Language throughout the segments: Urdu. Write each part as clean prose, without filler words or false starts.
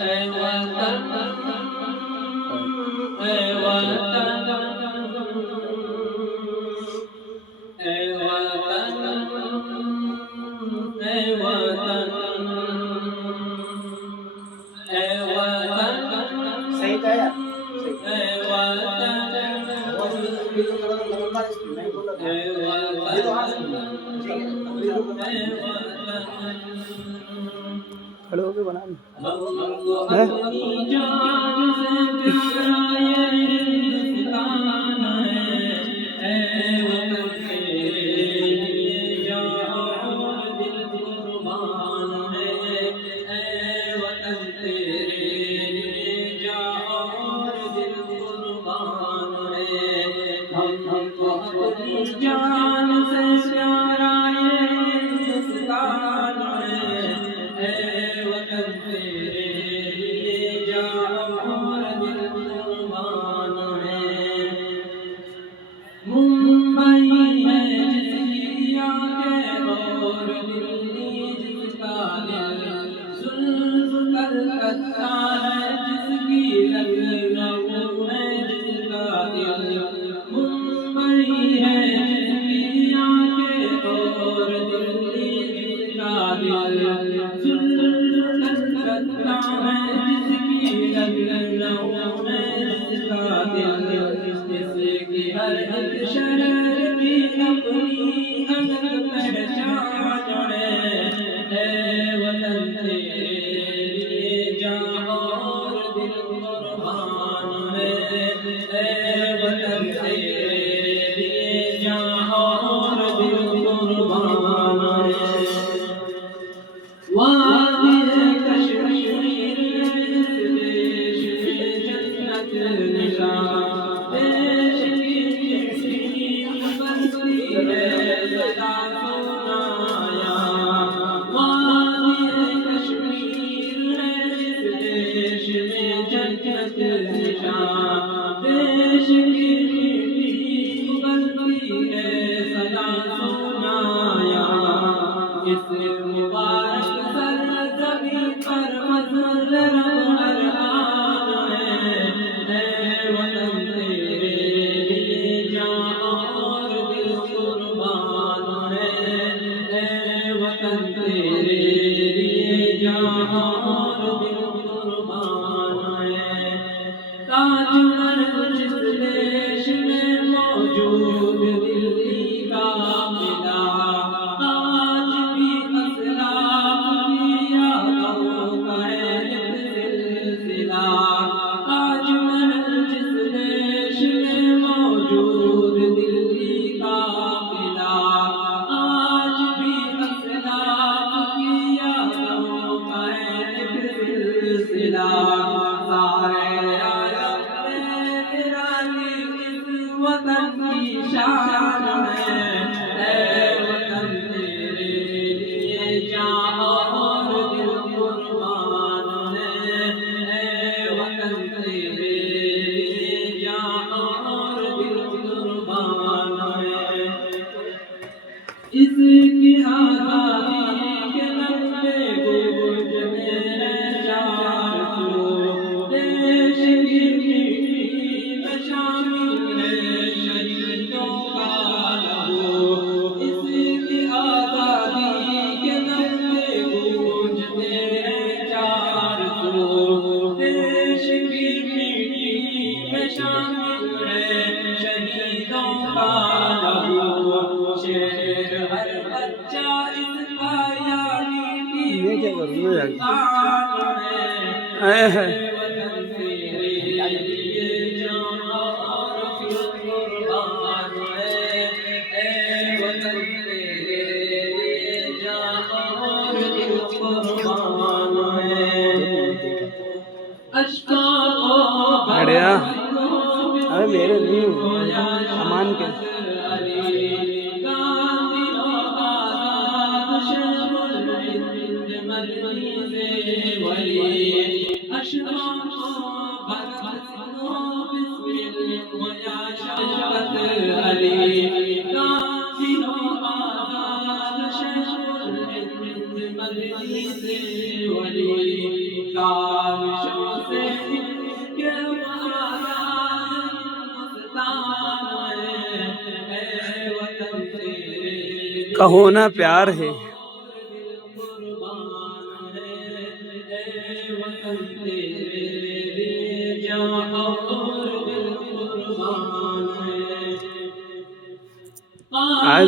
اے وطن اے وطن اے وطن اے وطن اے وطن صحیح کہا اے وطن کھڑے ہو کے بنا اپنی جان سے پیارا یہ ہندوستان ہے اے وطن تیرے لیے جان اور دل قربان ہے اے وطن تیرے لیے جان اور دل قربان ہے ہم کو اپنی جان سے پیارا یہ ہندوستان ہے اے وطن تیرے لیے جان اور دل قربان ہے ممبئی ہے جس کی آنکھیں اور دلی جس کا دل زلف کلکتہ ہے جس کی لکھنؤ ہے جس کا دل ممبئی ہے جس کی آنکھیں اور دلی جس کا دل زلف کلکتہ ہے جس کی لکھنؤ ہے جس کا دل جس کی ہر ایک شہر کی اپنی الگ پہچان ہے اے وطن تیرے لیے جان اور دل قربان ہے اے وطن تیرے لیے جان اور دل قربان ہے وادی کشمیر اس دیش میں جنت نشان دیش کی چٹھی بنتی ہے سدا سنایا وادی کشمیر ہے اس دیش میں جنت نشان دیش کی چٹھی بنتی ہے سدا سنایا اس مبارک سرزمین پر مظلم ہر آن ہے اے وطن تیرے لیے جان اور دل قربان ہے اے وطن تیرے لیے جان اور دل قربان ہے تاج محل جس دیش میں موجود دلی کا قلعہ آج بھی اسلاف کی یادوں کا ہے ایک سلسلہ تاج محل جس دیش میں موجود دلی کا قلعہ آج بھی اسلاف کی یادوں کا ہے ایک سلسلہ سارے عالم میں نرالی اس وطن کی شان ہے اے وطن تیرے لیے جان اور دل قربان ہے اے وطن تیرے لیے جان اور دل قربان ہے اس کی آزادی کے لمبے گوج میں ہے چار سو دیش کی مٹی میں شامل ہے شہیدوں کا لہو اس کی آزادی کے لمبے گوج میں ہے چار سو دیش کی مٹی میں شامل ہے شہیدوں کا لہو شیر ہر بچہ اس کا یاری کی سلطان ہے اے وطن تیرے لیے جان اور دل قربان ہے اے وطن تیرے لیے جان اور دل قربان ہے اشکوں کو بڑھیا ارے میرے نہیں سامان کے علی کا ہونا پیار ہے. آئے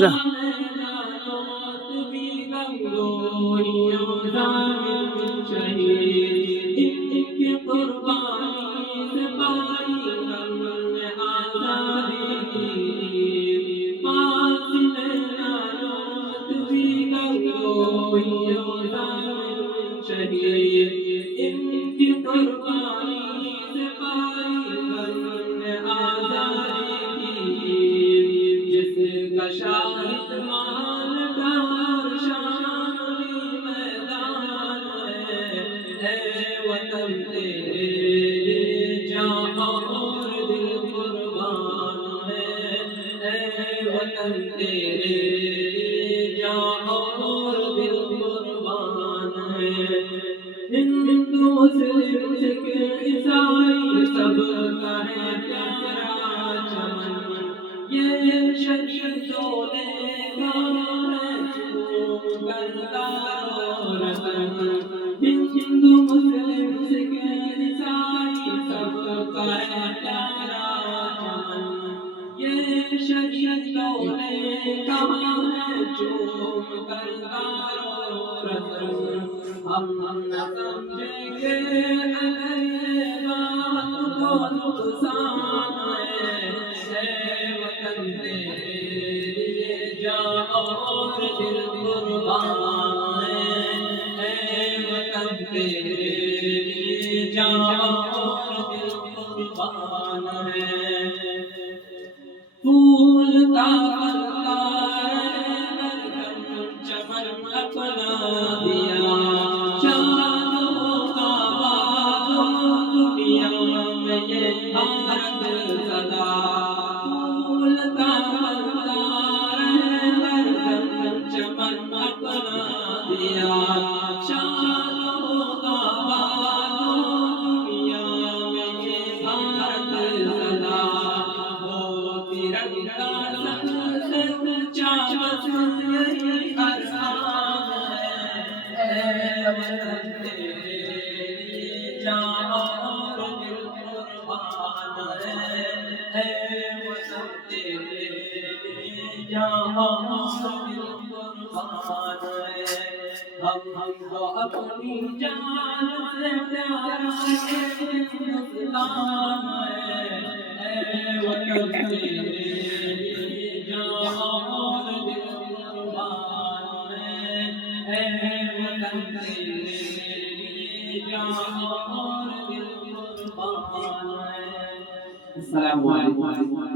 السلام علیکم.